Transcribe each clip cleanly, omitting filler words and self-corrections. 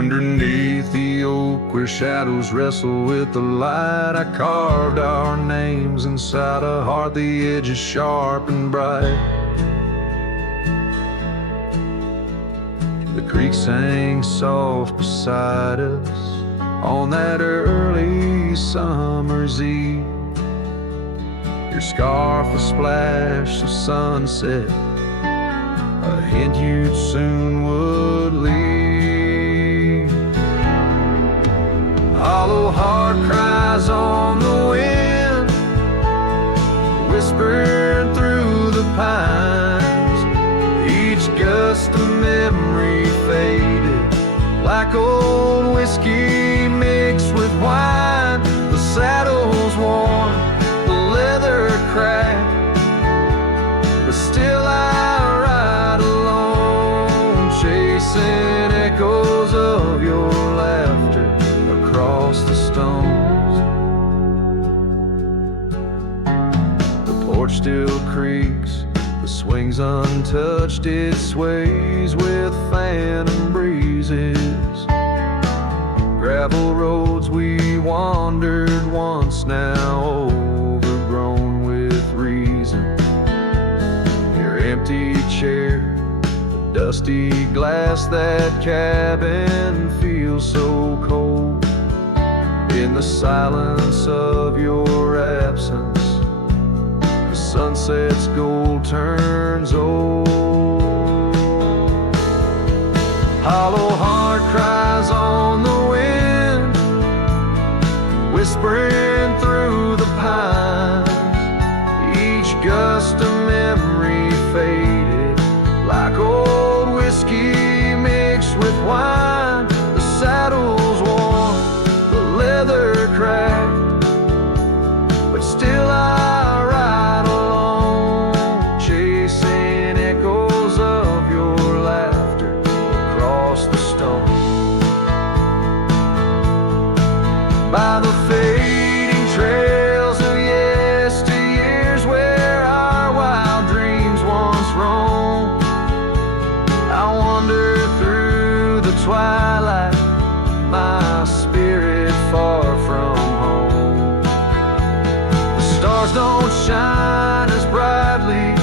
Underneath the oak where shadows wrestle with the light, I carved our names inside a heart, the edges sharp and bright. The creek sang soft beside us on that early summer's eve. Your scarf a splash of sunset, a hint you soon would leave. Hollow heart cries on the wind, whispered through the pines. Each gust of memory faded like old whiskey mixed with wine. The saddle's worn, the leather cracked, but still I ride alone, chasing echoes of your laughter across the stones. The porch still creaks, the swing's untouched, it sways with phantom breezes. Gravel roads we wandered once, now overgrown with reason. Your empty chair, the dusty glass, that cabin feels so cold. In the silence of your absence, the sunset's gold turns old. Hollow heart cries on the wind, whispering through the pines. Each gust of memory faded like old whiskey mixed with wine. The saddle's worn, the leather cracked, but still I ride alone, chasing echoes of your laughter across the stone. By the fading trails of yesteryears where our wild dreams once roamed, I wander through the twilight, my spirit far from home. The stars don't shine as brightly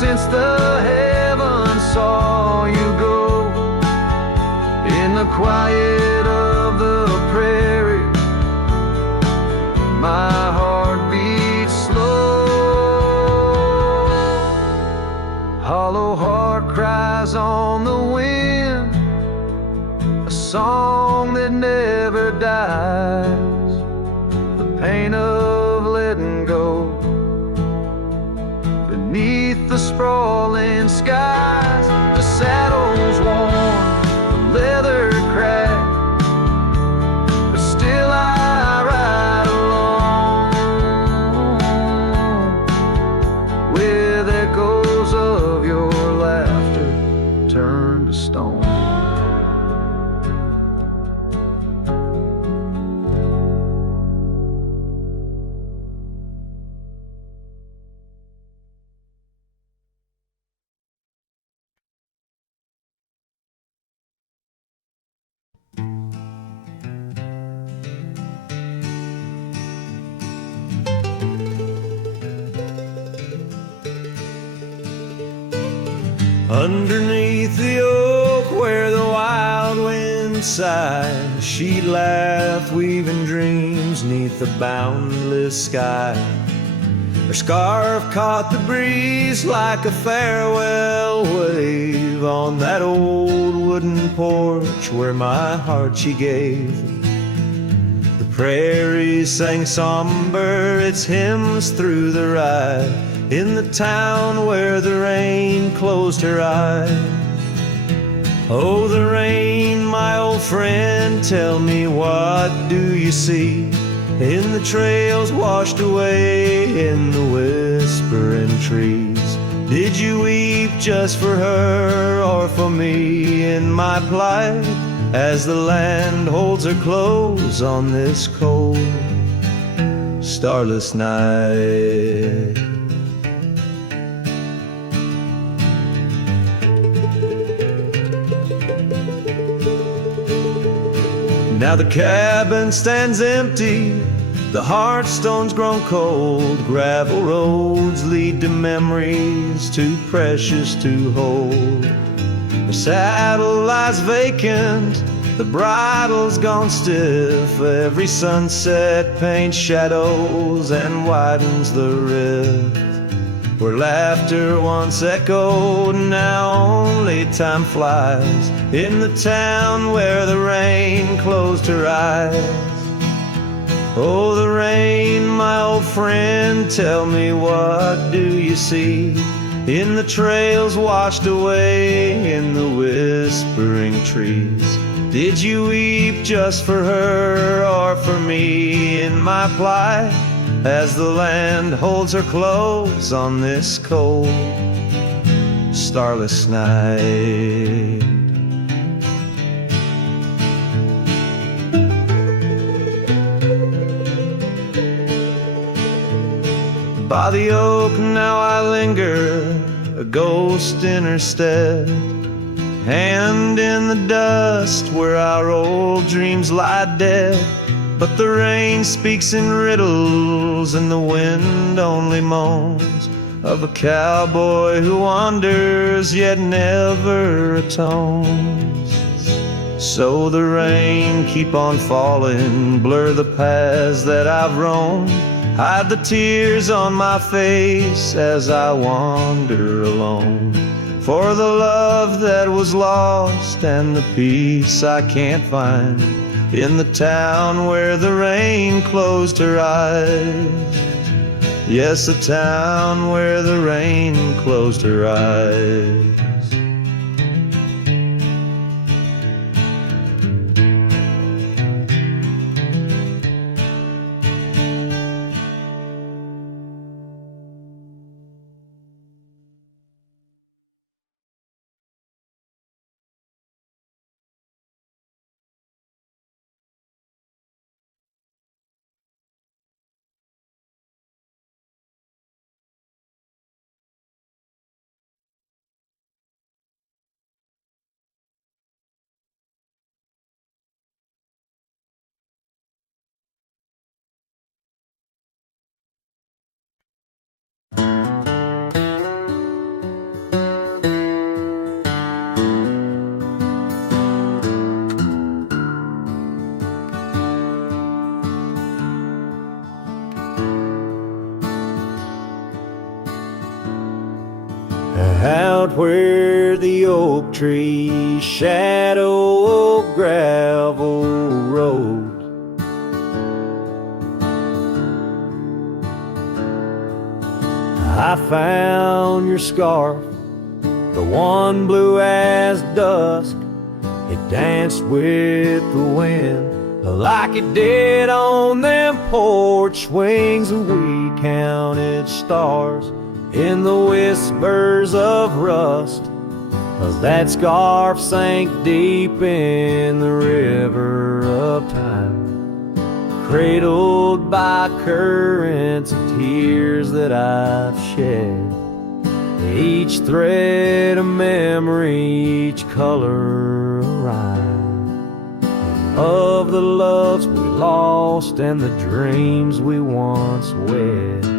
since the heavens saw you go. In the quiet of the prairie, my heart beats slow. Hollow heart cries on the wind, a song that never dies. The pain of letting go beneath the sprawling skies. The saddle's worn, the leather cracked, but still I ride alone, with echoes of your laughter turned to stone. Underneath the oak where the wild wind sighed, she laughed, weaving dreams neath the boundless sky. Her scarf caught the breeze like a farewell wave on that old wooden porch where my heart she gave. The prairies sang somber its hymns through the ride, in the town where the rain closed her eyes. Oh, the rain, my old friend, tell me, what do you see in the trails washed away in the whispering trees? Did you weep just for her or for me in my plight, as the land holds her close on this cold, starless night? Now the cabin stands empty, the hearthstone's grown cold. Gravel roads lead to memories too precious to hold. The saddle lies vacant, the bridle's gone stiff. Every sunset paints shadows and widens the rift. Where laughter once echoed, now only time flies. In the town where the rain closed her eyes. Oh, the rain, my old friend, tell me, what do you see? In the trails washed away, in the whispering trees. Did you weep just for her or for me in my plight? As the land holds her close on this cold, starless night. By the oak now I linger, a ghost in her stead. Hand in the dust where our old dreams lie dead. But the rain speaks in riddles and the wind only moans of a cowboy who wanders yet never atones. So the rain keep on falling, blur the paths that I've roamed, hide the tears on my face as I wander alone. For the love that was lost and the peace I can't find in the town where the rain closed her eyes. Yes, the town where the rain closed her eyes. Out where the oak trees shadow a gravel road, I found your scarf, the one blue as dusk. It danced with the wind like it did on them porch swings. We counted stars in the whispers of rust, as that scarf sank deep in the river of time, cradled by currents of tears that I've shed. Each thread a memory, each color a rhyme, of the loves we lost and the dreams we once wed.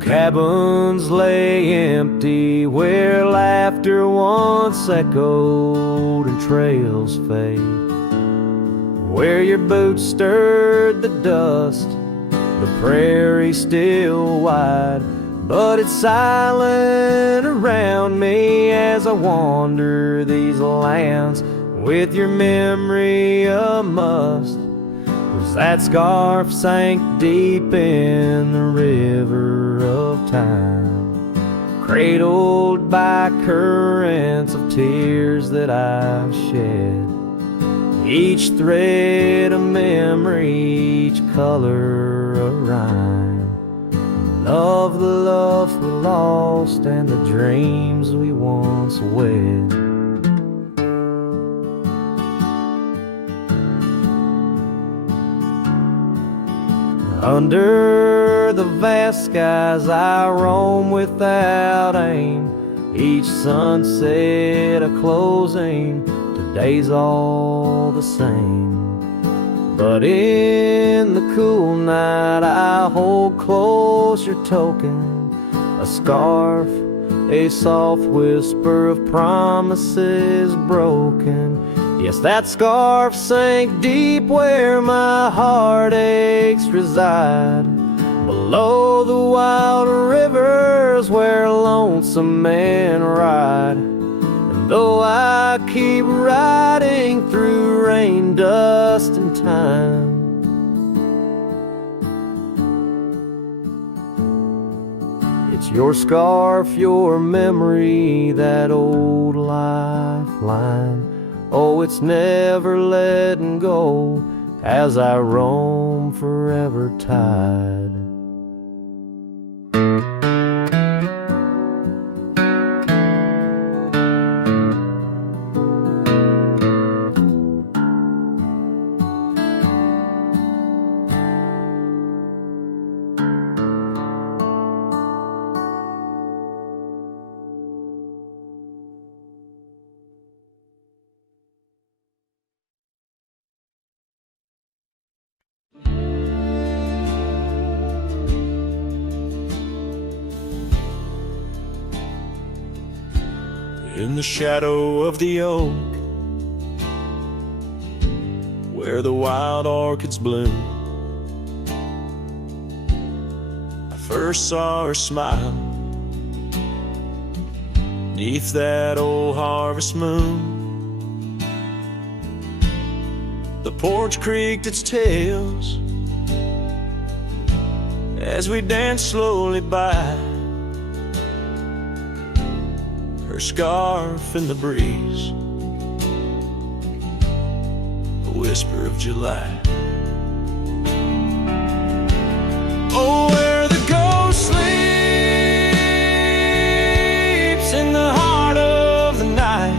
Cabins lay empty where laughter once echoed and trails fade, where your boots stirred the dust, the prairie still wide, but it's silent around me as I wander these lands with your memory a must. That scarf sank deep in the river of time, cradled by currents of tears that I've shed. Each thread a memory, each color a rhyme, of the loves we lost and the dreams we once wed. Under the vast skies I roam without aim, Each sunset a closing, today's all the same. But in the cool night I hold close your token, a scarf, a soft whisper of promises broken. Yes, that scarf sank deep where my heartaches reside, below the wild rivers where lonesome men ride. And though I keep riding through rain, dust, and time, it's your scarf, your memory, that old lifeline. Oh, it's never letting go as I roam forever tied. In the shadow of the oak, where the wild orchids bloom, I first saw her smile neath that old harvest moon. The porch creaked its tails as we danced slowly by, her scarf in the breeze, a whisper of July. Oh, where the ghost sleeps in the heart of the night,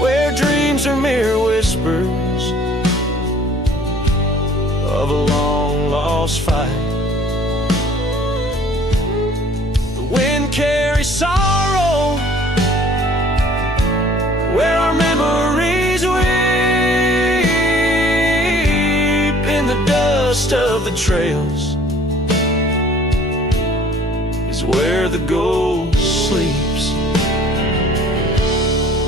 where dreams are mere whispers of a long lost fight. Wind carries sorrow where our memories weep in the dust of the trails, is where the ghost sleeps.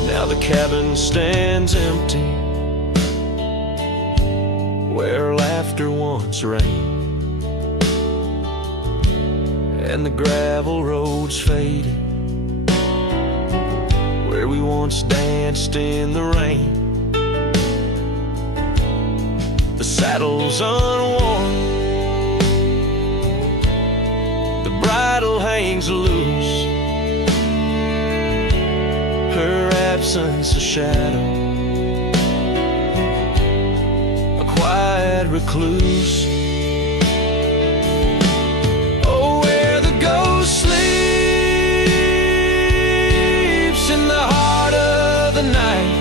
Now the cabin stands empty where laughter once reigned, and the gravel roads faded where we once danced in the rain. The saddle's unworn, the bridle hangs loose, her absence a shadow, a quiet recluse. Sleeps in the heart of the night,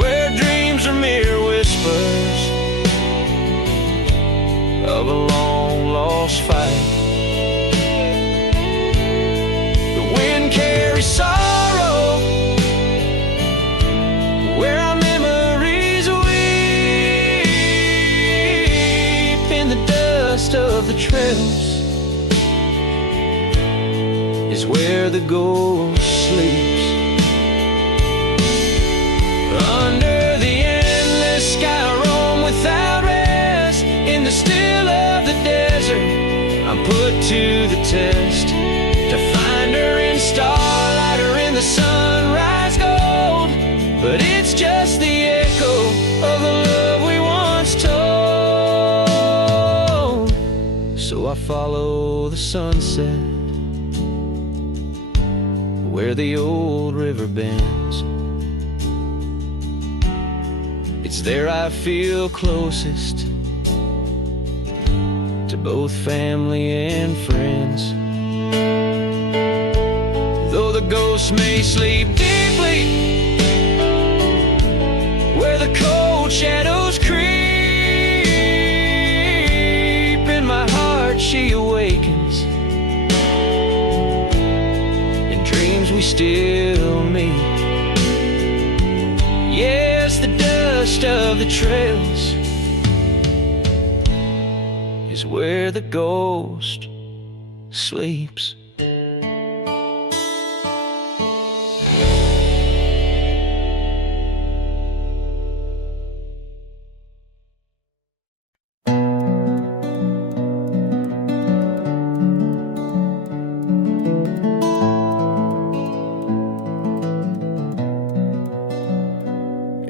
where dreams are mere whispers of a long lost fight. The wind carries sorrow where our memories weep in the dust of the trails, is where the ghost sleeps. Under the endless sky I roam without rest, in the still of the desert I'm put to the test, to find her in starlight or in the sunrise gold. But it's just the echo of the love we once told. So I follow the sunset where the old river bends. It's there I feel closest to both family and friends. Though the ghosts may sleep deeply where the cold shadows creep, in my heart she awakens we still meet. Yes, the dust of the trails is where the ghost sleeps.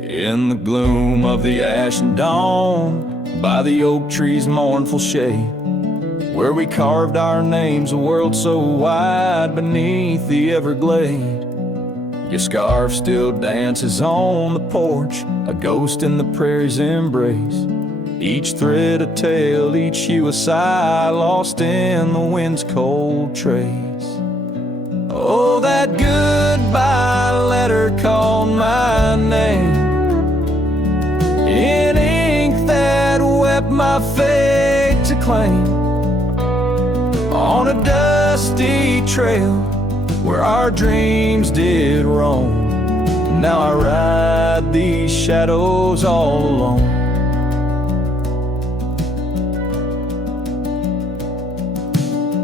In the gloom of the ashen dawn, by the oak tree's mournful shade, where we carved our names, a world so wide beneath the Everglade. Your scarf still dances on the porch, a ghost in the prairie's embrace. Each thread a tale, each hue a sigh, lost in the wind's cold trace. Oh, that goodbye letter called my name in ink that wept my fate to claim. On a dusty trail where our dreams did roam, now I ride these shadows all alone.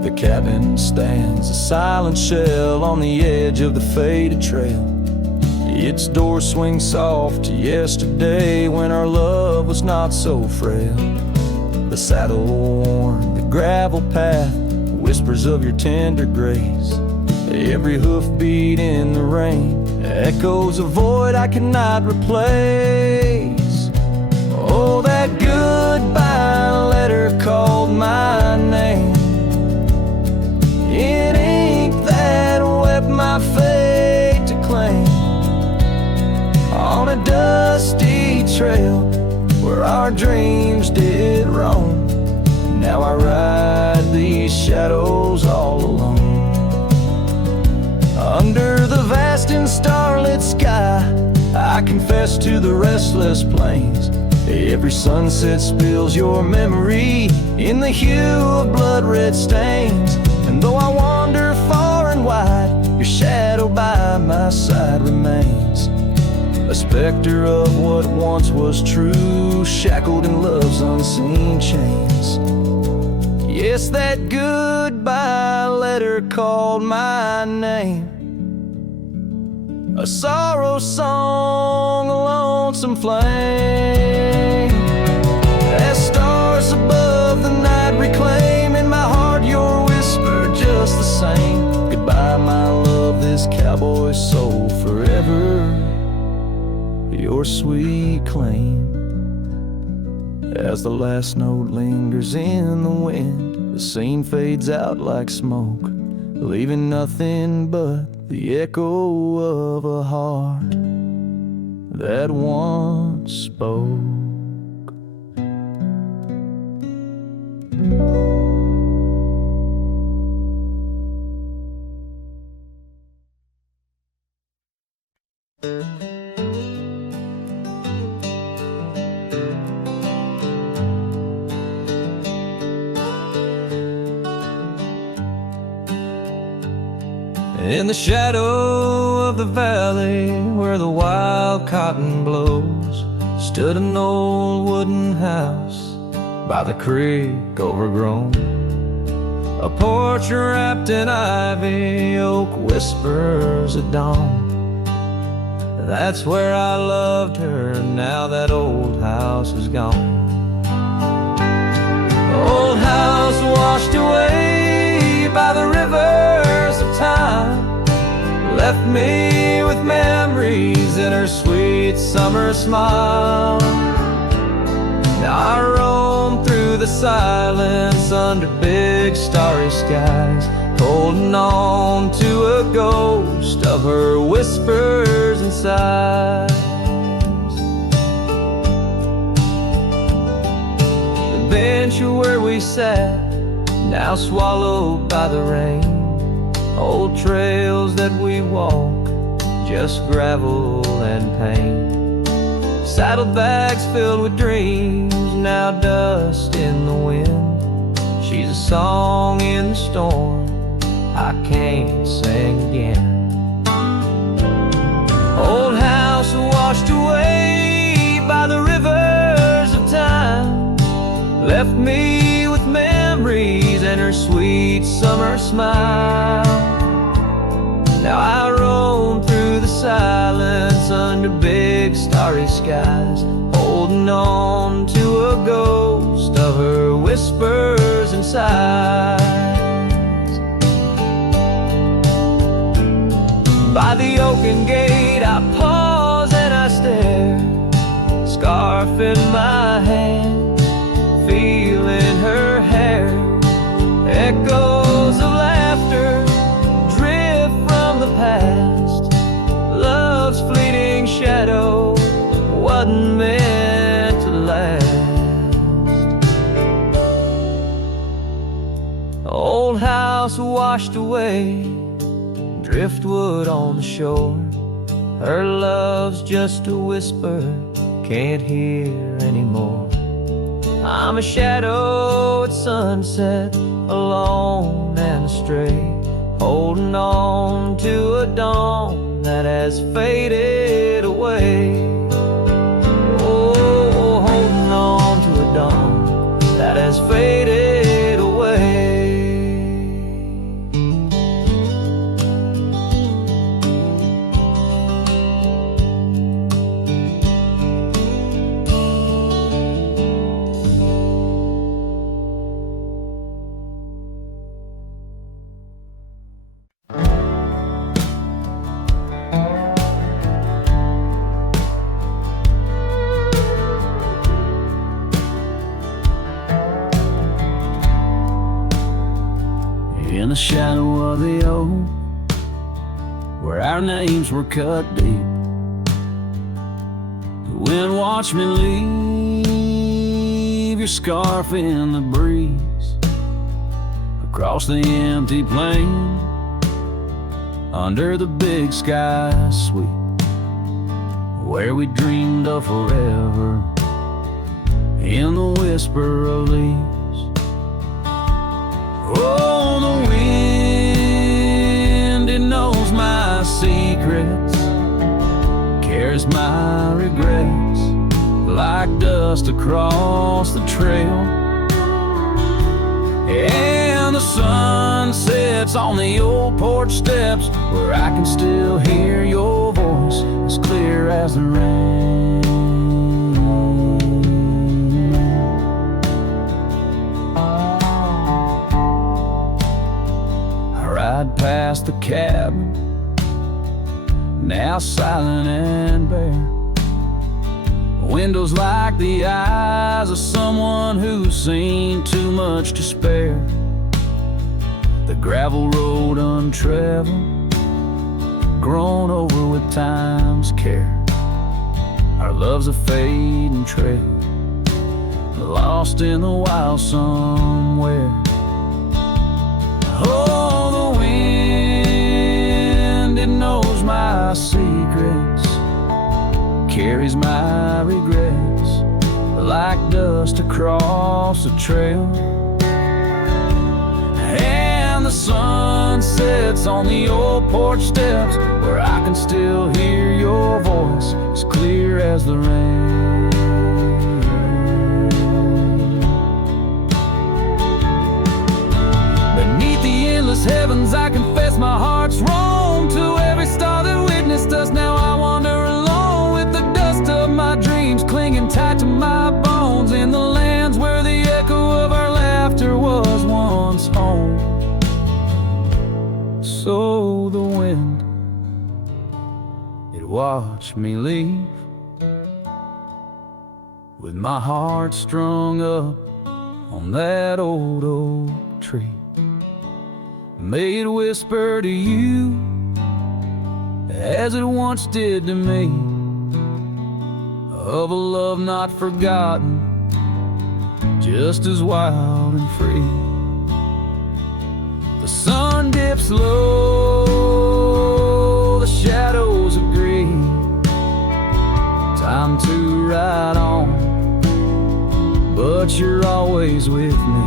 The cabin stands a silent shell on the edge of the faded trail. Its door swings soft to yesterday when our love was not so frail. The saddle worn, the gravel path, whispers of your tender grace. Every hoofbeat in the rain echoes a void I cannot replace. Oh, that goodbye letter called my name in ink that wept my fate to claim. On a dusty trail where our dreams did roam, now I ride these shadows all alone. Under the vast and starlit sky, I confess to the restless plains. Every sunset spills your memory in the hue of blood-red stains. And though I wander far and wide, your shadow by my side remains, a specter of what once was true, shackled in love's unseen chains. Yes, that goodbye letter called my name, a sorrow song, a lonesome flame. As stars above the night reclaim in my heart your whisper just the same. Goodbye, my love, this cowboy soul forever your sweet claim. As the last note lingers in the wind, the scene fades out like smoke, leaving nothing but the echo of a heart that once spoke. In the shadow of the valley where the wild cotton blows, stood an old wooden house by the creek overgrown. A porch wrapped in ivy, oak whispers at dawn. That's where I loved her, now that old house is gone. Old house washed away by the rivers of time, left me with memories in her sweet summer smile. Now I roam through the silence under big starry skies, holding on to a ghost of her whispers and sighs. The bench where we sat, now swallowed by the rain. Old trails that we walk, just gravel and pain. Saddlebags filled with dreams, now dust in the wind. She's a song in the storm I can't sing again. me with memories and her sweet summer smile. Now I roam through the silence under big starry skies, holding on to a ghost of her whispers and sighs. By the oaken gate I pause and I stare, scarf in my hand, feeling her hair. Echoes of laughter drift from the past. Love's fleeting shadow wasn't meant to last. Old house washed away, driftwood on the shore. Her love's just a whisper, can't hear anymore. I'm a shadow at sunset, alone and astray, holding on to a dawn that has faded away. Oh, holding on to a dawn that has faded away. In the shadow of the oak, where our names were cut deep, the wind watched me leave your scarf in the breeze, across the empty plain, under the big sky sweep, where we dreamed of forever, in the whisper of leaves. Oh, the wind, it knows my secrets, carries my regrets like dust across the trail. And the sun sets on the old porch steps, where I can still hear your voice as clear as the rain. Ride past the cabin, now silent and bare. Windows like the eyes of someone who's seen too much to spare. The gravel road untraveled, grown over with time's care. Our love's a fading trail, lost in the wild somewhere. Oh, the wind, it knows my secrets, carries my regrets like dust across the trail. And the sun sets on the old porch steps, where I can still hear your voice as clear as the rain. Heavens, I confess my heart's roam to every star that witnessed us. Now I wander alone with the dust of my dreams clinging tight to my bones, in the lands where the echo of our laughter was once home. So the wind, it watched me leave, with my heart strung up on that old oak tree. May it whisper to you as it once did to me, of a love not forgotten, just as wild and free. The sun dips low, the shadows agree, time to ride on, but you're always with me.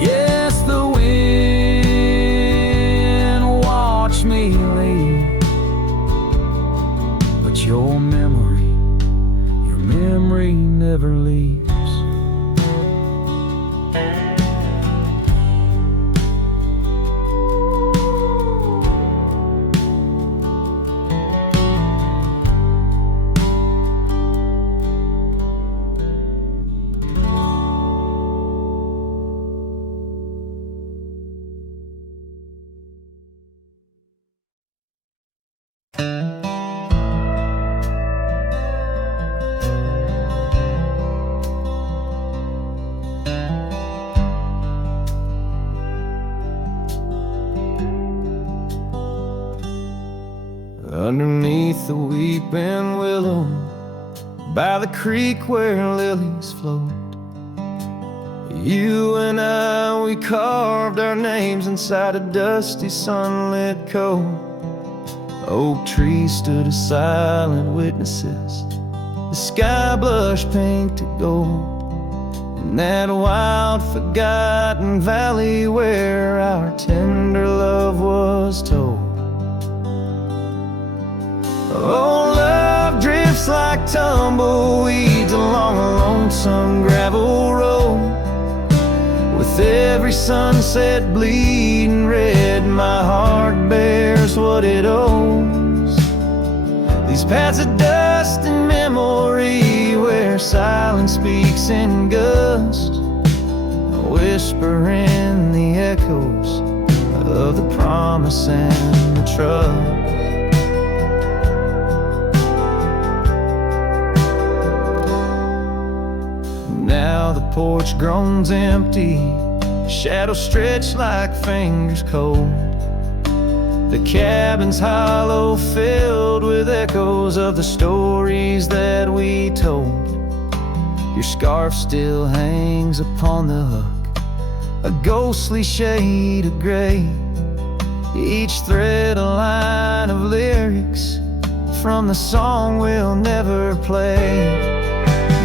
Yes, the wind watched me leave, but your memory never leaves. underneath the weeping willow, by the creek where lilies float. You and I, we carved our names inside a dusty sunlit cove. Oak trees stood as silent witnesses, the sky blushed pink to gold. In that wild forgotten valley where our tender love was told. Oh, love drifts like tumbleweeds along a lonesome gravel road. With every sunset bleeding red, my heart bears what it owes. These paths of dust and memory where silence speaks in gust, a whisper in the echoes of the promise and the trust. Now the porch groans empty, shadows stretch like fingers cold. The cabin's hollow, filled with echoes of the stories that we told. Your scarf still hangs upon the hook, a ghostly shade of gray, each thread a line of lyrics from the song we'll never play.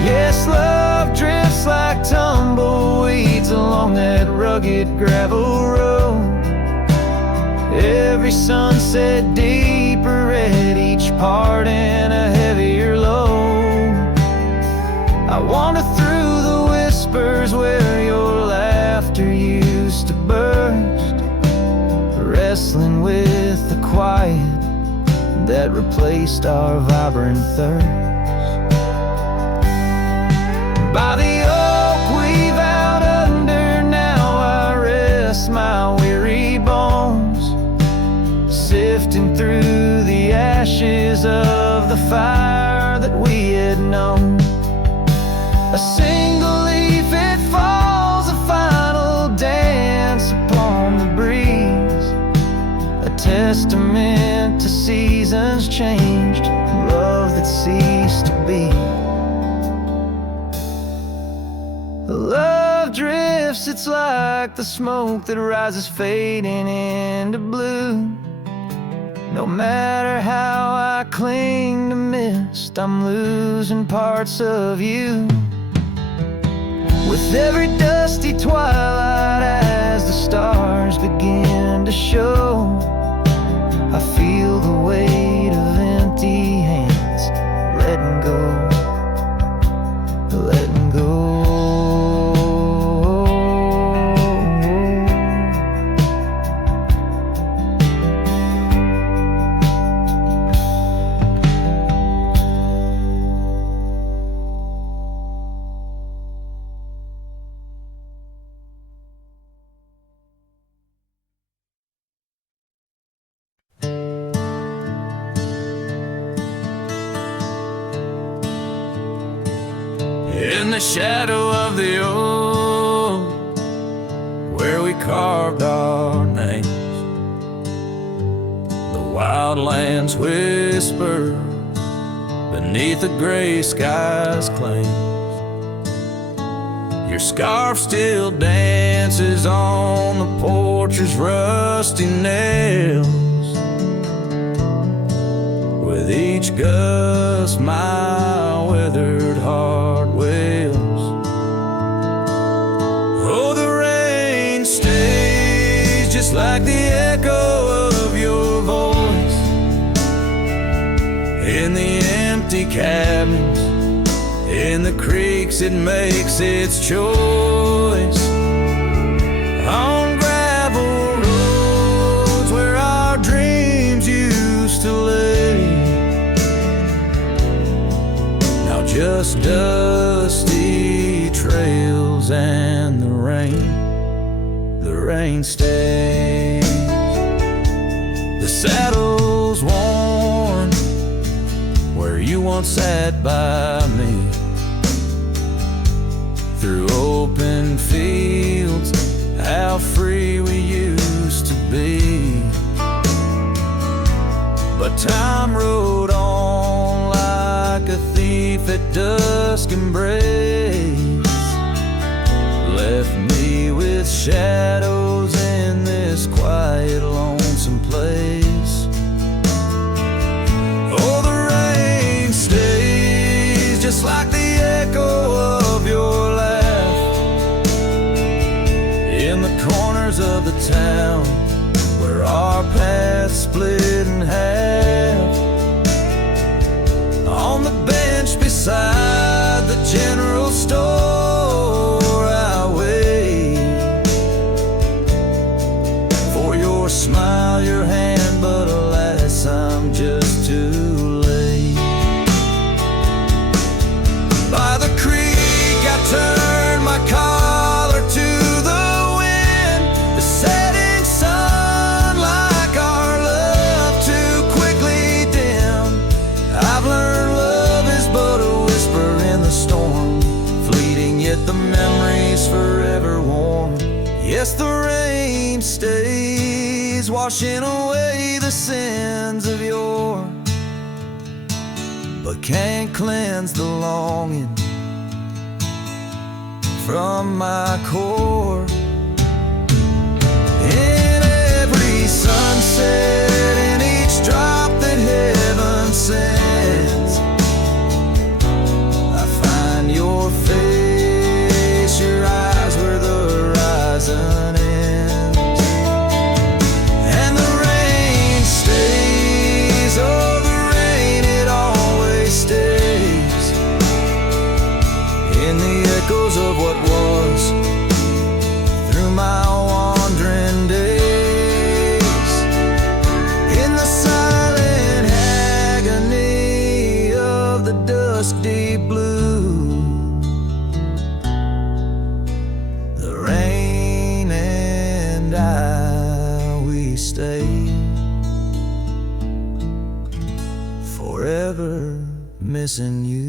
Yes, love drifts like tumbleweeds along that rugged gravel road. Every sunset deeper red, each part in a heavier load. I wander through the whispers where your laughter used to burst, wrestling with the quiet that replaced our vibrant thirst. By the oak we vowed under, now I rest my weary bones, sifting through the ashes of the fire that we had known. A single leaf, it falls, a final dance upon the breeze, a testament to seasons changed, love that ceased to be. Love drifts, it's like the smoke that rises fading into blue. No matter how I cling to mist, I'm losing parts of you. With every dusty twilight as the stars begin to show, I feel the weight of empty hands, letting go, letting go. In the shadow of the oak, where we carved our names, the wildlands whisper beneath the gray sky's claims. Your scarf still dances on the porch's rusty nails. With each gust my withered heart wails. Oh, the rain stays just like the echo of your voice in the empty cabins, in the creeks it makes its choice, on gravel roads where our dreams used to lay. Now just dusty trails and the rain stays. The saddle's worn where you once sat by me, through open fields, how free we used to be. But Time rode on like a thief at dusk embrace, left me with shadows in this quiet, lonesome place. Oh, the rain stays just like the echo of your laugh in the corners of the town where our paths split in half. On the bench beside the general store, I wait for your smile, your hand, but alas, I'm just too late. By the creek, I turned my collar to the wind, the setting sun like our love too quickly dim. I've learned love is but a whisper in the storm, fleeting yet the memory's forever warm. Yes, the rain stays, washing away the sins of yore, but can't cleanse the longing from my core. In every sunset, in each drop that heaven sends, I find your face, your eyes where the horizon ends. And the rain stays, oh the rain, it always stays, in the echoes of what was, through my wandering days, in the silent agony of the dusk deep blue. The rain and I, we stay forever missing you.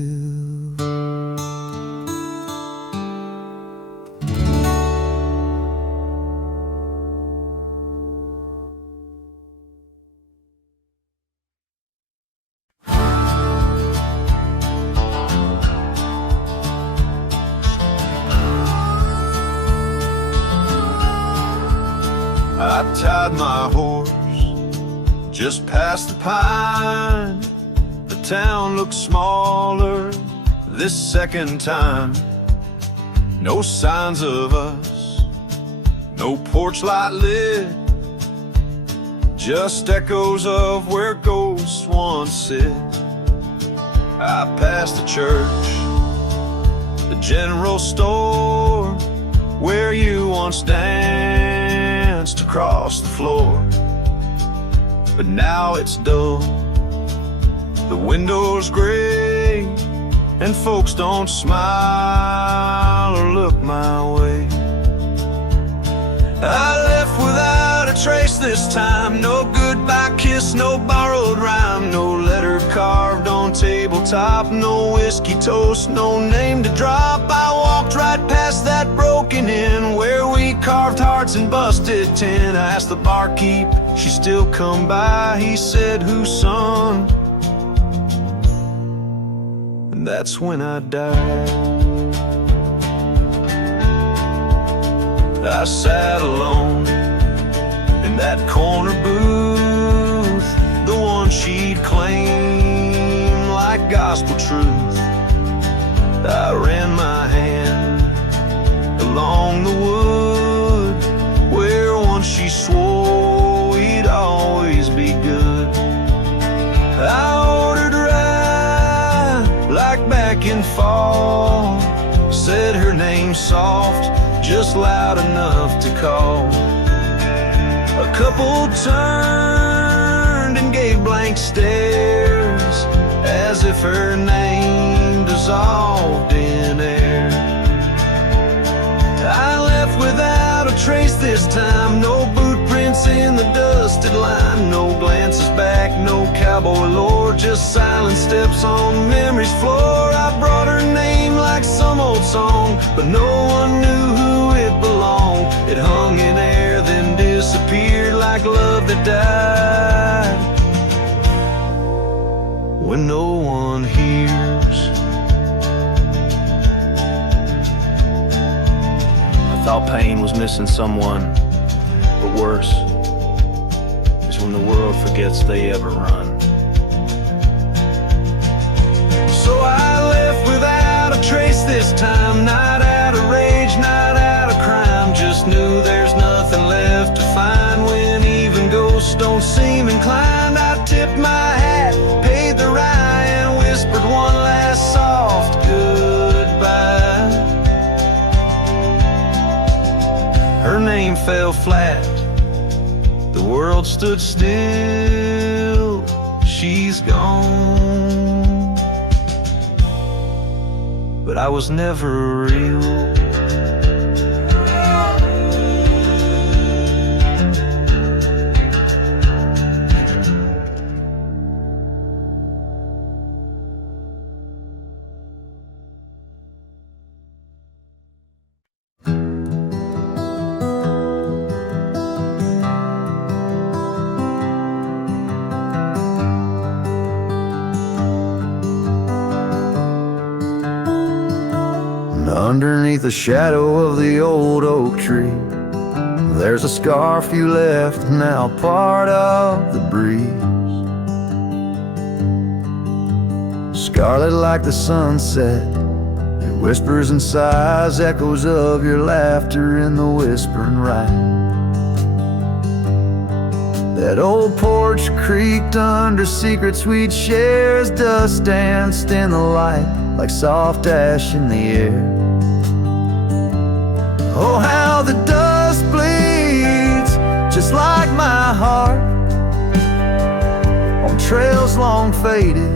I tied my horse just past the pine. The town looks smaller this second time. No signs of us, no porch light lit, just echoes of where ghosts once sit. I passed the church, the general store, where you once danced across the floor. But now it's dull, the window's gray, and folks don't smile or look my way. I left without a trace this time, no goodbye kiss, no borrowed rhyme, no letter carved on tabletop, no whiskey toast, no name to drop. I walked right past that broken inn where we carved hearts and busted tin. I asked the barkeep, she still come by, he said, whose son? And that's when I died. I sat alone in that corner booth, the one she'd claim like gospel truth. I ran my hand along the wood where once she swore we'd always be good. I ordered rye like back in fall, said her name soft, just loud enough to call. A couple turned and gave blank stares as if her name dissolved in air. I left without a trace this time, no boot prints in the dusted line, no glances back, no cowboy lore, just silent steps on memory's floor. I brought her name like some old song, but no one knew who it belonged. It hung in air, then disappeared like love that died. when no one hears. I thought pain was missing someone, but worse is when the world forgets they ever run. So I left without a trace this time, not out of rage, not out of crime. Just knew there's nothing left to find when even ghosts don't seem inclined. I tipped my hat, paid the rye, and whispered one last soft goodbye. Her name fell flat, the world stood still, she's gone. But I was never real. Underneath the shadow of the old oak tree, there's a scarf you left, now part of the breeze. Scarlet like the sunset, it whispers and sighs, echoes of your laughter in the whispering rhyme. That old porch creaked under secrets we'd share as dust danced in the light like soft ash in the air. Oh, how the dust bleeds, just like my heart, on trails long faded,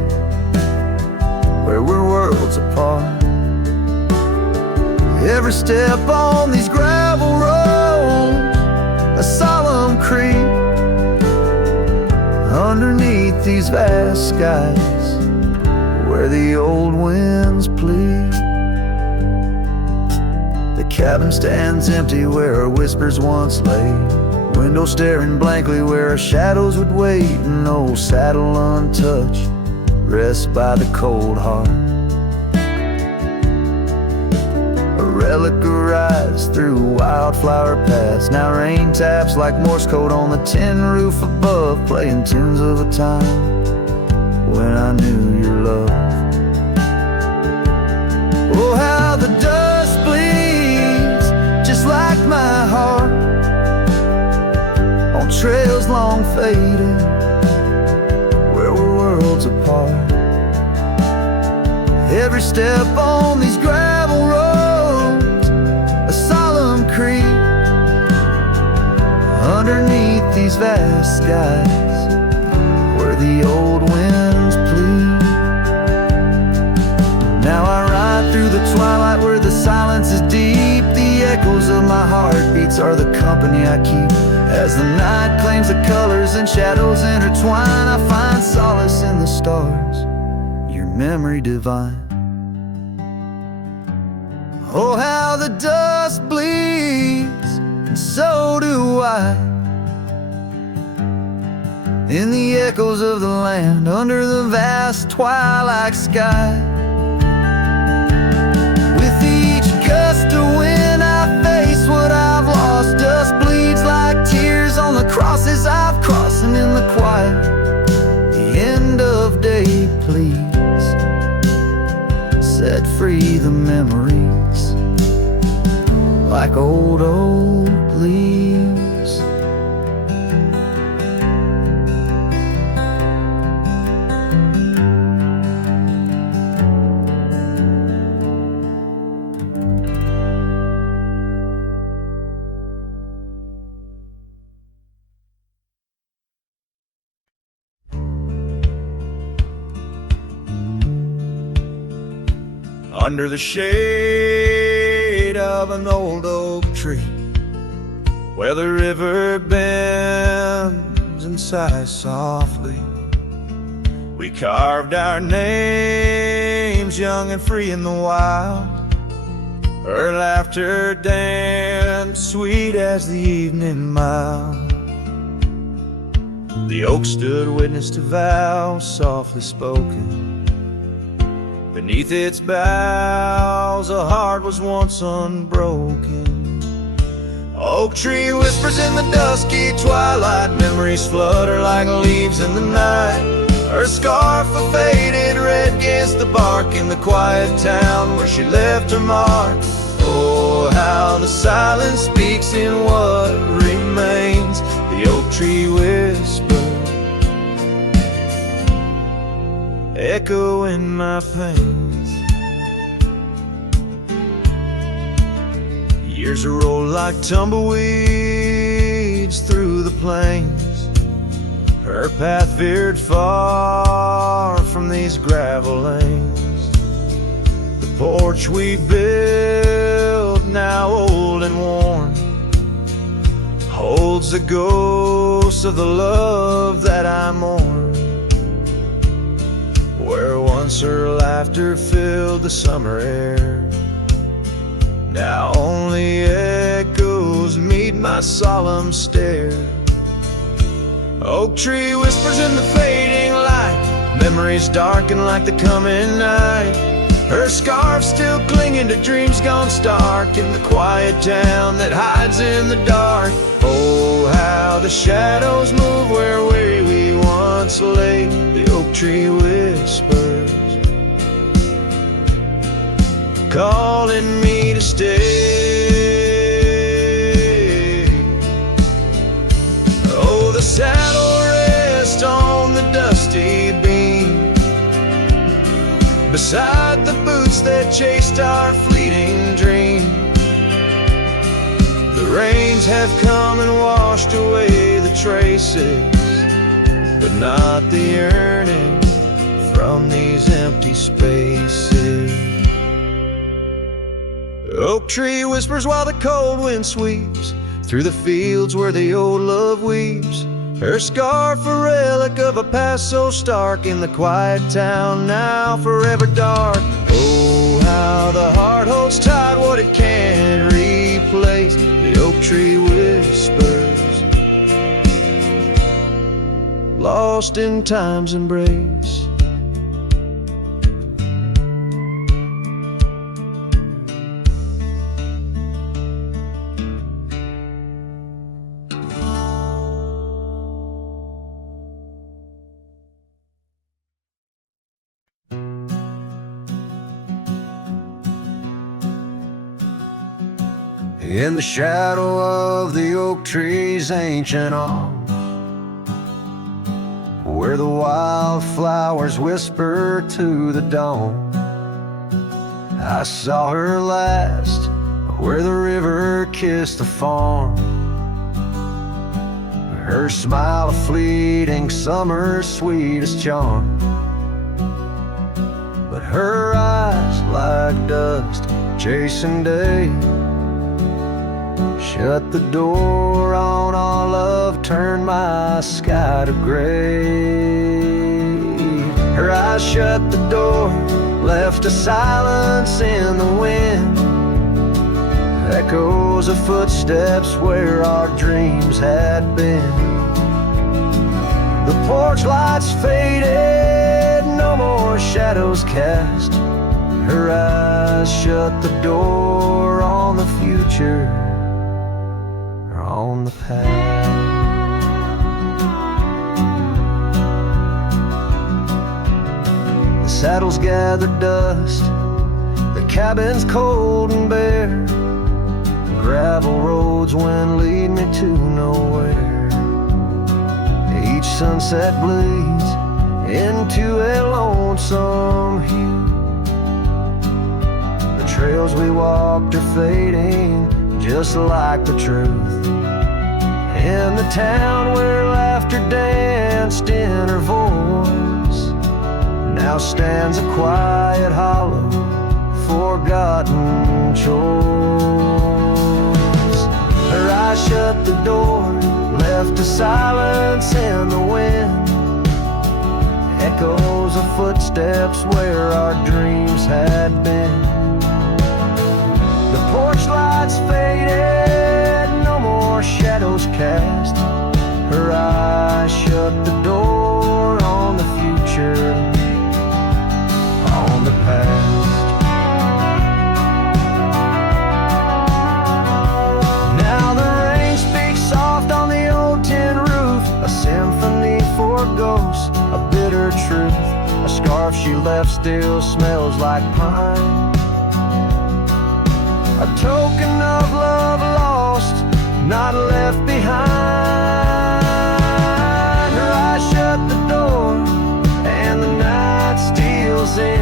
where we're worlds apart. Every step on these gravel roads, a solemn creep, underneath these vast skies, where the old winds plead. The cabin stands empty where our whispers once lay, window staring blankly where our shadows would wait. An old saddle untouched rests by the cold heart, a relic arrives through wildflower paths. Now rain taps like Morse code on the tin roof above, playing tunes of a time when I knew your love. Oh, how the dust bleeds, just like my heart, on trails long faded, where we're worlds apart. Every step on these gravel roads, a solemn creep, underneath these vast skies, where the old winds plead. Now I ride through the twilight where the silence is deep. The echoes of my heartbeats are the company I keep. As the night claims the colors and shadows intertwine, I find solace in the stars, your memory divine. Oh, how the dust bleeds, and so do I, in the echoes of the land, under the vast twilight sky. With each gust of wind I face what I've lost. Dust bleeds like tears on the crosses I've crossed. And in the quiet, the end of day please set free the memories like old oak leaves. Under the shade of an old oak tree, where the river bends and sighs softly, we carved our names young and free in the wild. Her laughter danced sweet as the evening mild. The oak stood witness to vows softly spoken. Beneath its boughs a heart was once unbroken. Oak tree whispers in the dusky twilight. Memories flutter like leaves in the night. Her scarf a faded red against the bark in the quiet town where she left her mark. Oh, how the silence speaks in what remains. The oak tree whispers, echo in my pains. Years roll like tumbleweeds through the plains. Her path veered far from these gravel lanes. The porch we built, now old and worn, holds the ghost of the love that I mourn. Where once her laughter filled the summer air, now only echoes meet my solemn stare. Oak tree whispers in the fading light. Memories darken like the coming night. Her scarf still clinging to dreams gone stark in the quiet town that hides in the dark. Oh, how the shadows move where we once lay. The oak tree whispers, calling me to stay. Oh, the saddle rests on the dusty beam, beside the boots that chased our fleeting dream. The rains have come and washed away the traces, but not the yearning from these empty spaces. Oak tree whispers while the cold wind sweeps through the fields where the old love weeps. Her scarf a relic of a past so stark in the quiet town now forever dark. Oh, how the heart holds tight what it can't replace. The oak tree whispers, lost in time's embrace. In the shadow of the oak tree's ancient arm, where the wildflowers whisper to the dawn, I saw her last, where the river kissed the farm. Her smile a fleeting summer's sweetest charm, but her eyes like dust chasing day shut the door on our love, turned my sky to gray. Her eyes shut the door, left a silence in the wind, echoes of footsteps where our dreams had been. The porch lights faded, no more shadows cast. Her eyes shut the door on the future, on the past. The saddles gathered dust, the cabin's cold and bare, gravel roads went lead me to nowhere. Each sunset bleeds into a lonesome hue. The trails we walked are fading just like the truth. In the town where laughter danced in her voice, now stands a quiet hollow, forgotten choice. Her eyes shut the door, left a silence in the wind, echoes of footsteps where our dreams had been. The porch lights faded, no more shadows cast. Her eyes shut bitter truth. A scarf she left still smells like pine. A token of love lost, not left behind. Her eyes shut the door and the night steals in.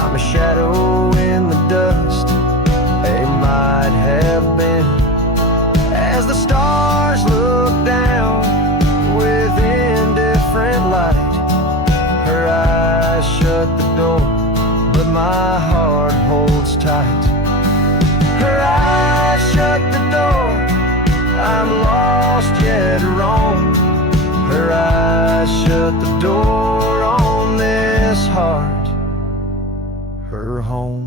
I'm a shadow in the dust, they might have been. As the stars look down with indifferent light, her eyes shut the door, but my heart holds tight. Her eyes shut the door, I'm lost yet wrong. Her eyes shut the door on this heart, her home.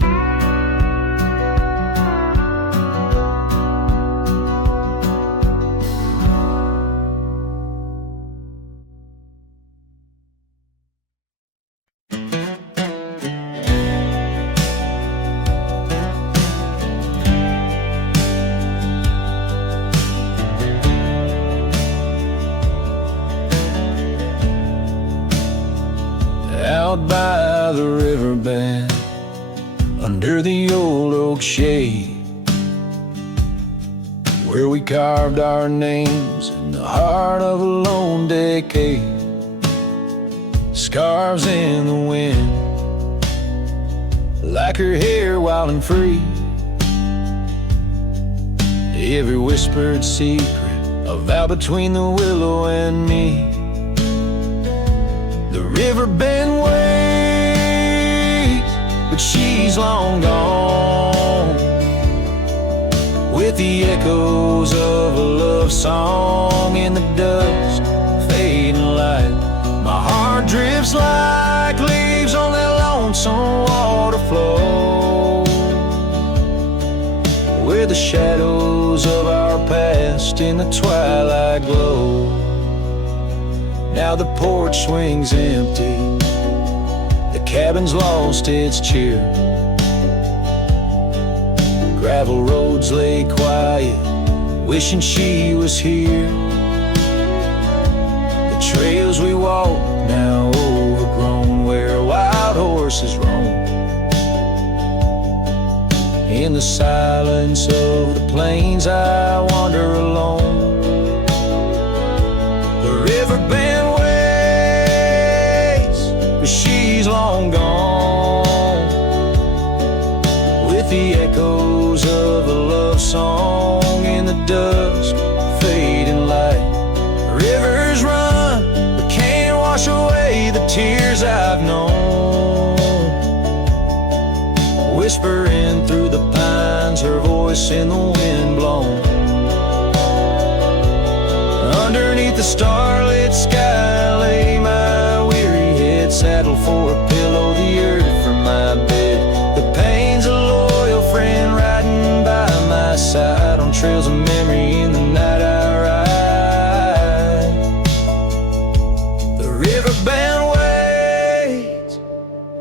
Out by the riverbed, under the old oak shade, where we carved our names in the heart of a lone decade. Scarves in the wind, like her hair wild and free. Every whispered secret, a vow between the willow and me. The river bend waits, but she's long gone, with the echoes of a love song in the dusk, fading light. My heart drifts like leaves on that lonesome water flow, where the shadows of our past in the twilight glow. Now the porch swings empty, the cabin's lost its cheer. Gravel roads lay quiet, wishing she was here. The trails we walk now overgrown, where wild horses roam. In the silence of the plains I wander alone. The river bend waits, but she's long gone, with the echoes of a love song in the dusk, fading light. Rivers run, but can't wash away the tears I've known. Whispering through the pines, her voice in the wind blown. Underneath the starlit sky lay my weary head, saddled for a pillow, the earth for my bed. The pain's a loyal friend riding by my side, on trails of memory in the night I ride. The river bend waits,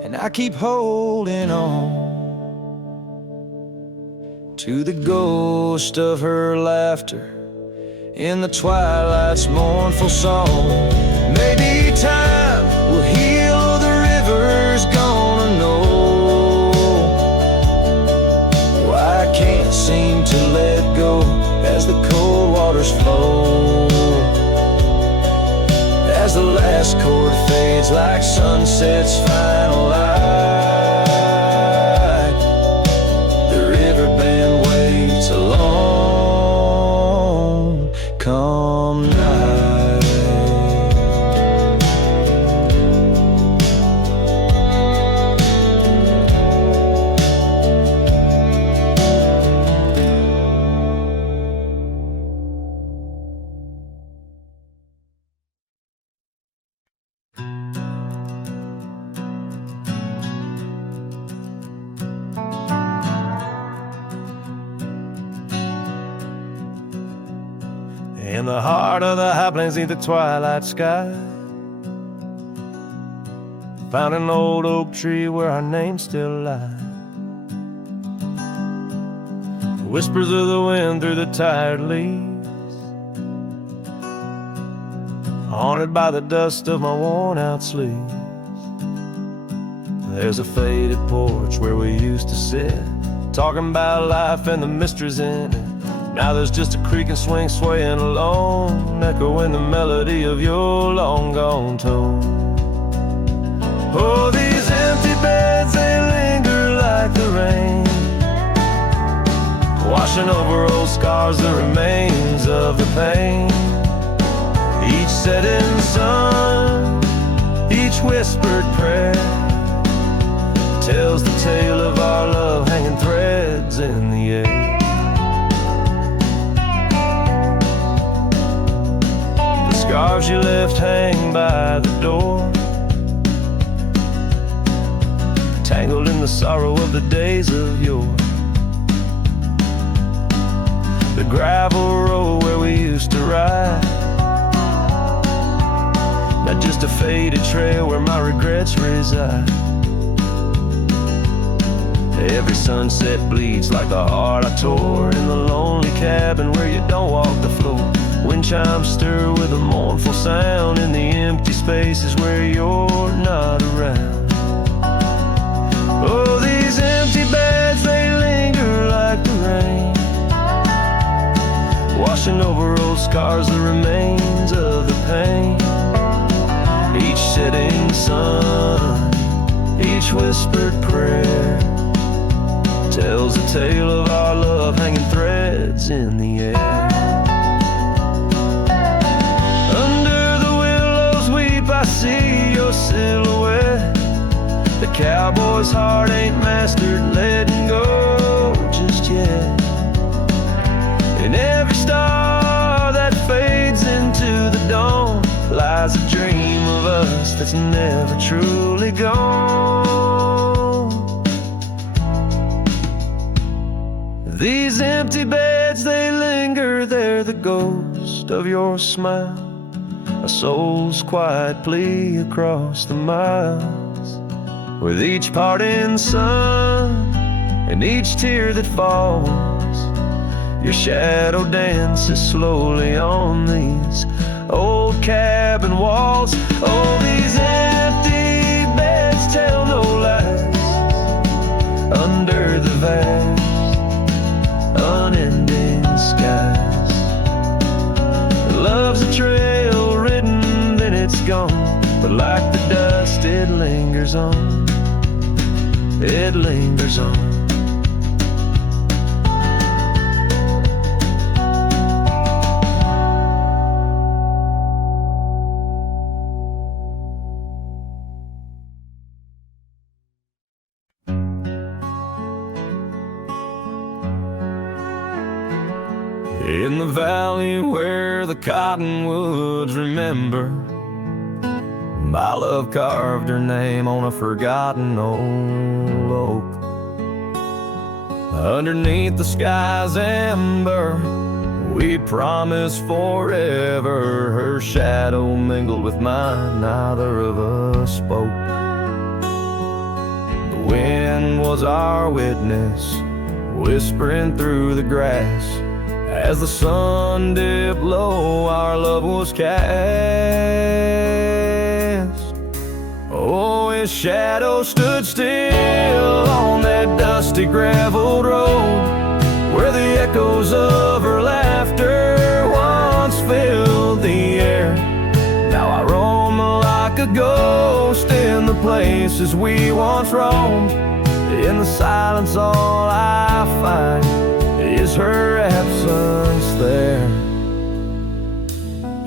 and I keep holding on to the ghost of her laughter in the twilight's mournful song. Maybe time will heal, the river's gonna know why I can't seem to let go as the cold waters flow. As the last chord fades like sunset's final light, the river bend waits alone come night. In the heart of the high plains neath the twilight sky, found an old oak tree where our names still lie. Whispers of the wind through the tired leaves, haunted by the dust of my worn-out sleeves. There's a faded porch where we used to sit, talking about life and the mysteries in it. Now there's just a creaking swing swaying alone, echoing the melody of your long-gone tone. Oh, these empty beds, they linger like the rain, washing over old scars, the remains of the pain. Each setting sun, each whispered prayer, tells the tale of our love hanging threads in the air. The scarves you left hang by the door, tangled in the sorrow of the days of yore. The gravel road where we used to ride, not just a faded trail where my regrets reside. Every sunset bleeds like the heart I tore in the lonely cabin where you don't walk the floor. Wind chimes stir with a mournful sound in the empty spaces where you're not around. Oh, these empty beds, they linger like the rain, washing over old scars, the remains of the pain. Each setting sun, each whispered prayer, tells a tale of our love hanging threads in the air. Under the willows weep, I see your silhouette. The cowboy's heart ain't mastered letting go just yet. In every star that fades into the dawn lies a dream of us that's never truly gone. These empty beds, they linger, they're the ghost of your smile, a soul's quiet plea across the miles. With each parting sun and each tear that falls, your shadow dances slowly on these old cabin walls. Oh, these empty beds tell no lies under the vast unending skies. Love's a trail ridden, then it's gone, but like the dust it lingers on, it lingers on. In the valley where the cottonwoods remember, my love carved her name on a forgotten old oak. Underneath the sky's amber, we promised forever. Her shadow mingled with mine, neither of us spoke. The wind was our witness, whispering through the grass. As the sun dipped low, our love was cast. Oh, his shadow stood still on that dusty graveled road, where the echoes of her laughter once filled the air. Now I roam like a ghost in the places we once roamed. In the silence all I find is her absence there.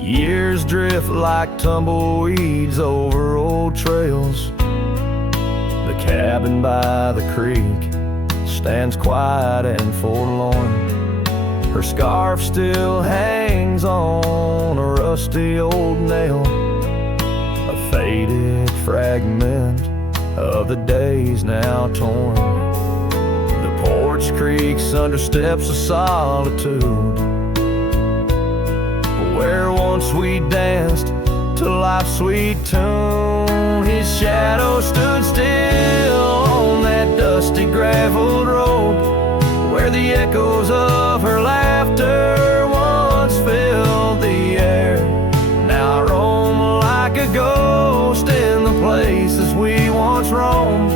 Years drift like tumbleweeds over old trails. The cabin by the creek stands quiet and forlorn. Her scarf still hangs on a rusty old nail, a faded fragment of the days now torn. The porch creaks under steps of solitude, where once we danced to life's sweet tune. His shadow stood still on that dusty graveled road, where the echoes of her laughter once filled the air. Now I roam places we once roamed,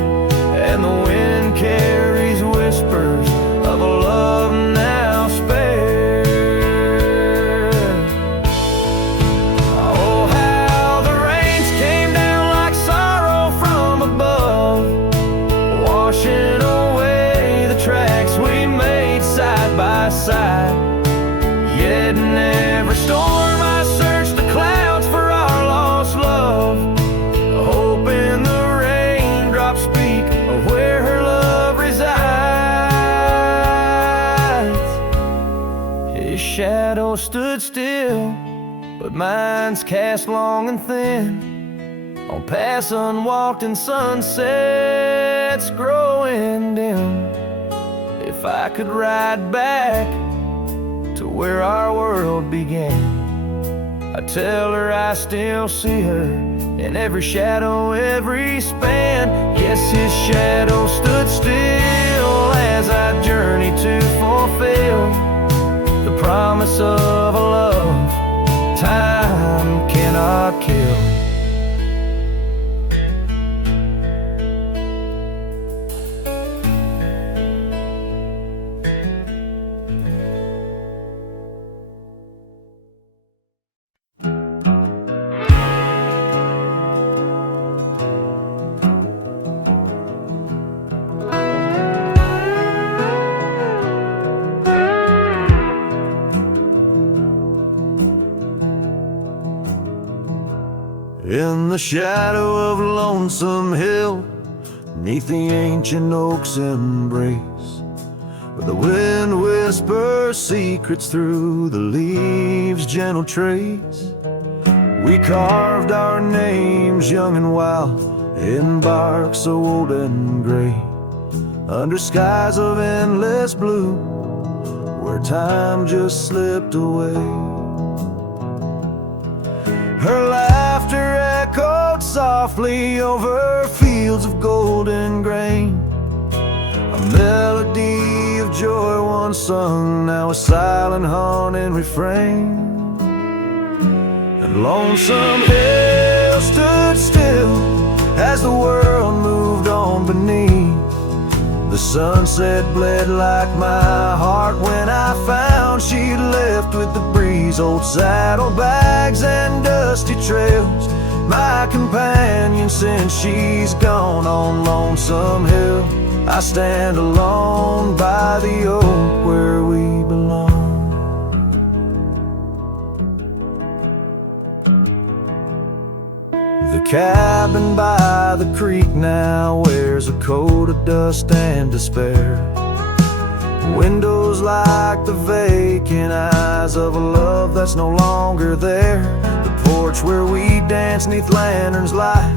and the wind carries whispers of a love now spared. Oh, how the rains came down like sorrow from above, washing away the tracks we made side by side. Yet in every storm I searched the clouds for our lost love, hoping the raindrops speak of where her love resides. His shadow stood still, but mine's cast long and thin on paths unwalked and sunsets growing dim. If I could ride back to where our world began, I'd tell her I still see her in every shadow, every span. Yes, his shadow stood still as I journeyed to fulfill the promise of a love time cannot kill. In the shadow of Lonesome Hill, neath the ancient oak's embrace, where the wind whispers secrets through the leaves' gentle trace, we carved our names young and wild in bark so old and gray, under skies of endless blue, where time just slipped away. Her laughter echoed softly over fields of golden grain, a melody of joy once sung, now a silent haunting refrain. And Lonesome Hill stood still as the world moved on beneath. The sunset bled like my heart when I found she'd left with the breeze. Old saddlebags and dusty trails, my companion since she's gone. On Lonesome Hill I stand alone by the oak where we belong. The cabin by the creek now wears a coat of dust and despair. Windows like the vacant eyes of a love that's no longer there. The porch where we danced neath lanterns light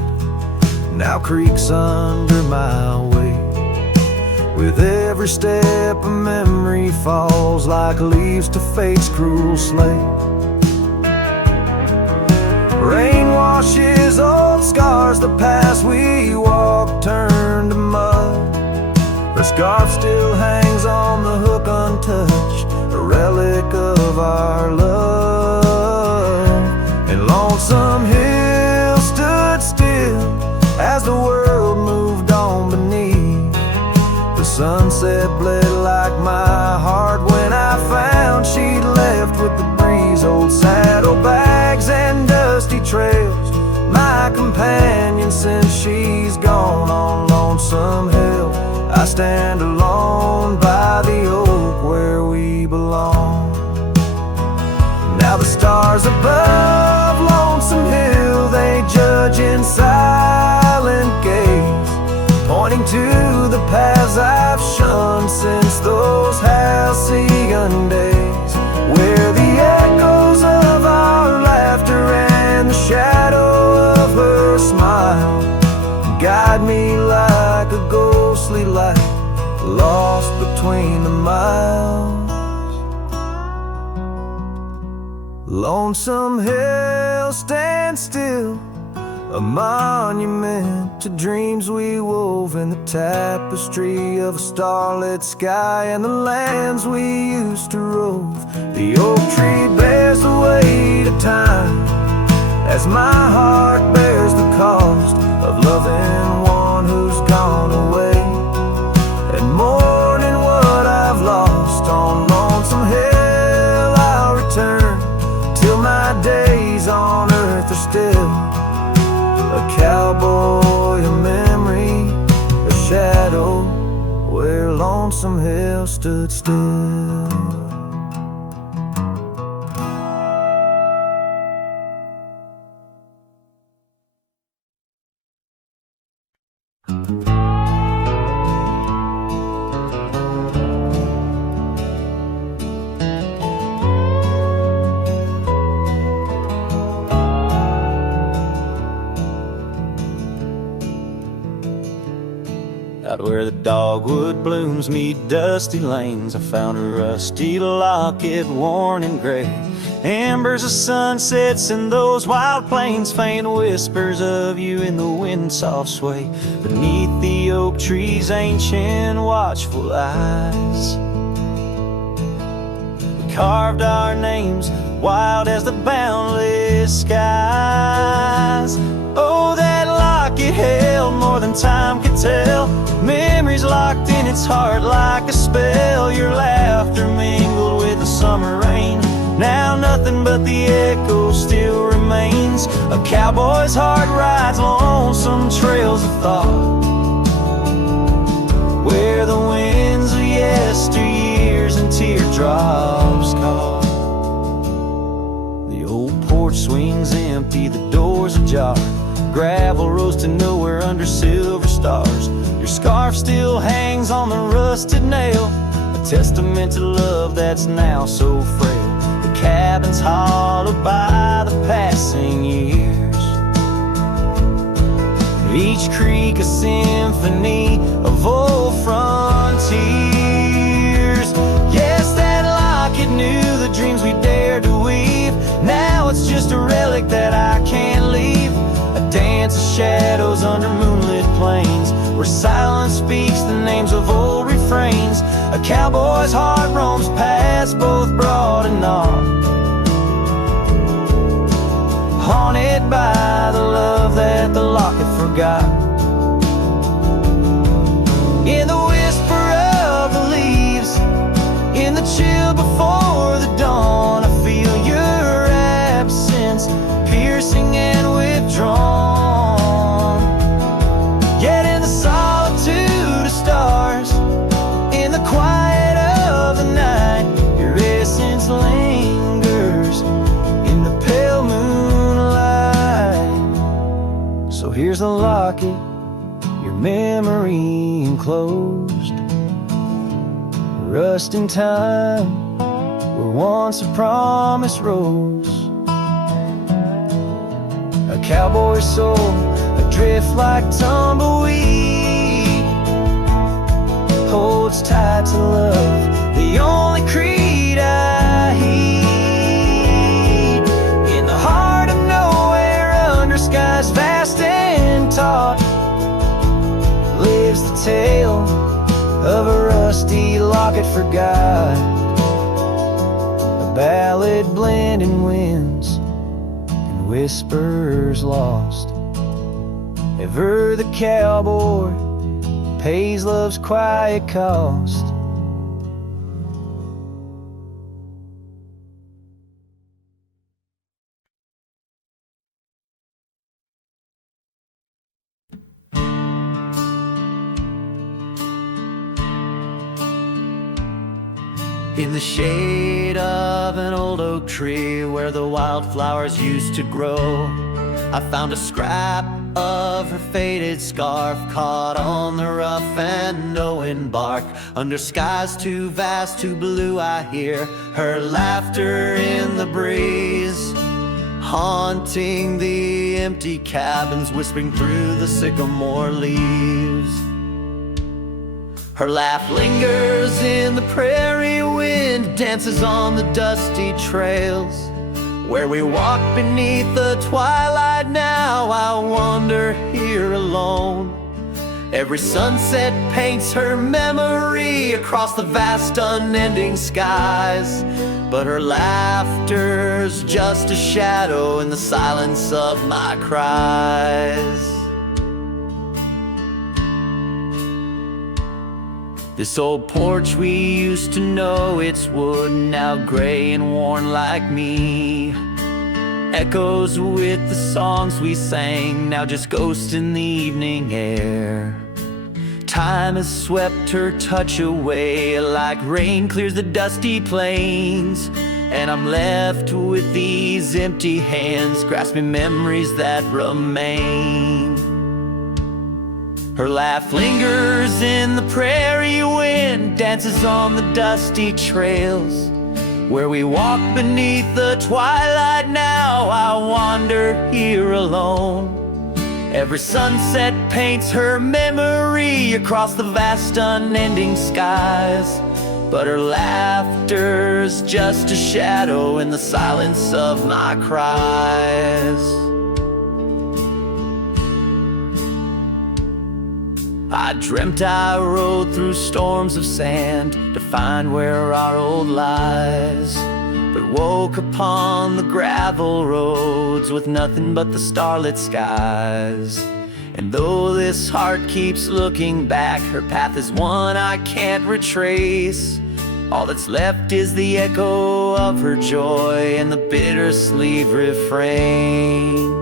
now creaks under my weight. With every step a memory falls like leaves to fate's cruel slate. Rain washes old scars, the past we walked turned to mud. Her scarf still hangs on the hook untouched, a relic of our love. And Lonesome Hill stood still as the world moved on beneath. The sunset bled like my heart when I found she'd left with the breeze. Old saddlebags and dusty trails, my companion since she's gone. On Lonesome Hill I stand alone by the oak where we belong. Now the stars above Lonesome Hill, they judge in silent gaze, pointing to the paths I've shunned since those halcyon days, where the echoes of our laughter and the shadow of her smile guide me like a ghostly light lost between the miles. Lonesome Hill stands still, a monument to dreams we wove in the tapestry of a starlit sky and the lands we used to rove. The oak tree bears the weight of time as my heart bears the cost of love lonesome hill stood still. Out where the dogwood blooms meet dusty lanes, I found a rusty locket worn and gray. Embers of sunsets in those wild plains, faint whispers of you in the wind's soft sway. Beneath the oak trees, ancient watchful eyes, we carved our names wild as the boundless skies. Oh, that locket held more than time could tell, memories locked in its heart like a spell. Your laughter mingled with the summer rain, now nothing but the echo still remains. A cowboy's heart rides lonesome trails of thought, where the winds of yesteryears and teardrops caught. The old porch swings empty, the doors ajar, gravel rose to nowhere under silver stars. Your scarf still hangs on the rusted nail, a testament to love that's now so frail. The cabin's hollowed by the passing years, each creek a symphony of old frontiers. Yes, that locket knew the dreams we dared to weave, now it's just a relic that I can't leave. A dance of shadows under moonlit plains, where silence speaks the names of old refrains. A cowboy's heart roams past both broad and narrow, haunted by the love that the locket forgot. In the whisper of the leaves, in the chill before the dawn, I feel your absence, piercing and withdrawn. Yet in the solitude of stars, in the quiet of the night, your essence lingers in the pale moonlight. So here's the locket, your memory enclosed, rust in time where once a promise rose. A cowboy's soul adrift like tumbleweed, holds tight to love, the only creed I heed. In the heart of nowhere, under skies vast and taut, lives the tale of a rusty locket forgot, a ballad blending winds and whispers lost. Ever the cowboy pays love's quiet cost. In the shade of an old oak tree where the wildflowers used to grow, I found a scrap of her faded scarf caught on the rough and knowing bark. Under skies too vast, too blue, I hear her laughter in the breeze, haunting the empty cabins, whispering through the sycamore leaves. Her laugh lingers in the prairie wind, dances on the dusty trails where we walk beneath the twilight. Now I wander here alone. Every sunset paints her memory across the vast unending skies, but her laughter's just a shadow in the silence of my cries. This old porch we used to know, it's wood now gray and worn like me, echoes with the songs we sang, now just ghosts in the evening air. time has swept her touch away, like rain clears the dusty plains. And I'm left with these empty hands, grasping memories that remain. Her laugh lingers in the prairie wind, dances on the dusty trails. Where we walk beneath the twilight now, I wander here alone. Every sunset paints her memory across the vast unending skies. But her laughter's just a shadow in the silence of my cries. I dreamt I rode through storms of sand to find where our old lies, but woke upon the gravel roads with nothing but the starlit skies. And though this heart keeps looking back, her path is one I can't retrace. All that's left is the echo of her joy and the bittersweet refrain.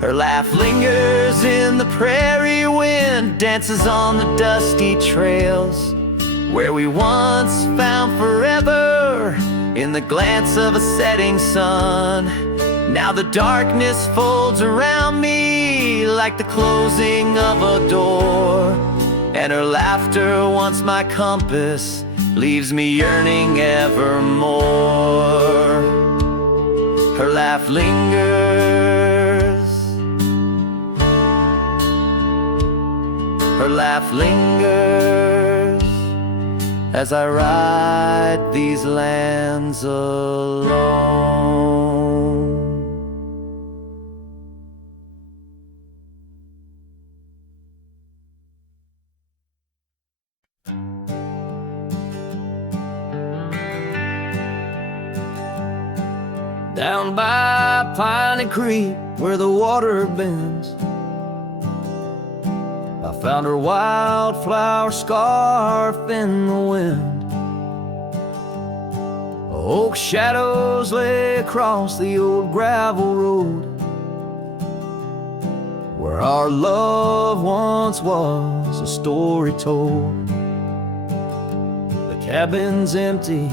Her laugh lingers in the prairie wind, dances on the dusty trails. Where we once found forever in the glance of a setting sun. Now the darkness folds around me like the closing of a door. And her laughter, once my compass, leaves me yearning evermore. Her laugh lingers. Her laugh lingers as I ride these lands alone. Down by Piney Creek where the water bends, I found her wildflower scarf in the wind. Oak shadows lay across the old gravel road where our love once was a story told. The cabin's empty,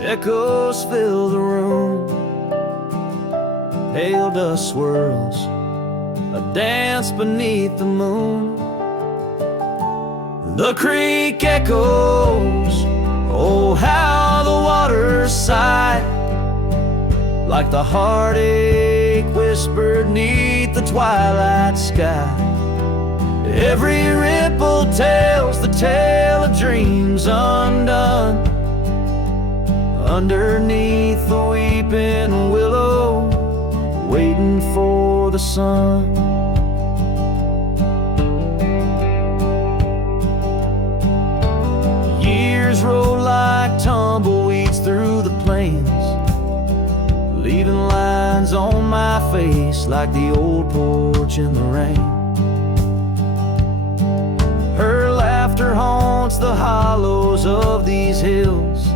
echoes fill the room. Pale dust swirls, a dance beneath the moon. The creek echoes, oh how the waters sigh, like the heartache whispered neath the twilight sky. Every ripple tells the tale of dreams undone. Underneath the weeping willow, waiting for the sun. Years roll like tumbleweeds through the plains, leaving lines on my face like the old porch in the rain. Her laughter haunts the hollows of these hills.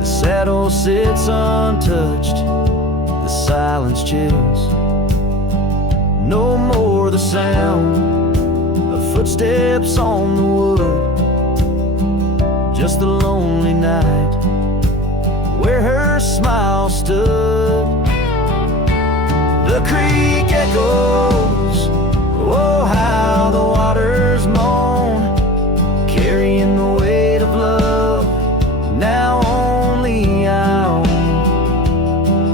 The saddle sits untouched, the silence chills. No more the sound of footsteps on the wood, just the lonely night where her smile stood. The creek echoes, oh how the waters moan, carrying the weight of love now only I own.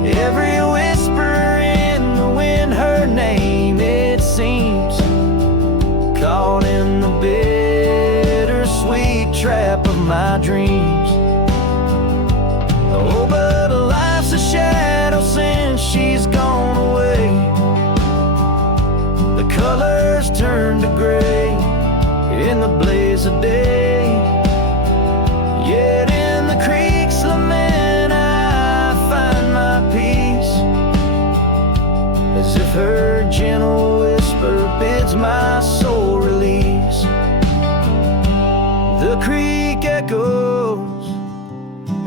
Every whisper in the wind, her name it seems, caught in the bittersweet trap of my dreams. Oh, but life's a shadow since she's gone away. The colors turn to gray in the blaze of day. Yet in the creek's lament I find my peace, as if her gentle whisper bids my soul release. The creek echoes,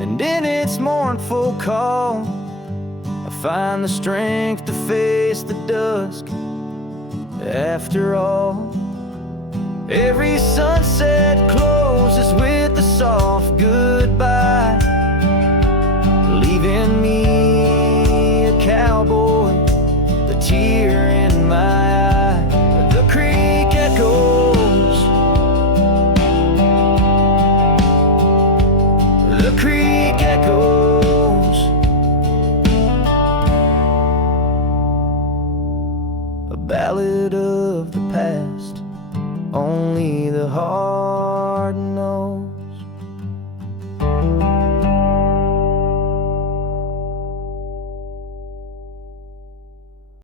and in its mournful call I find the strength to face the dusk After all, every sunset closes with a soft goodbye, leaving me a cowboy, the tear in my eye. The creek echoes, the creek echoes. A ballad of the past, only the heart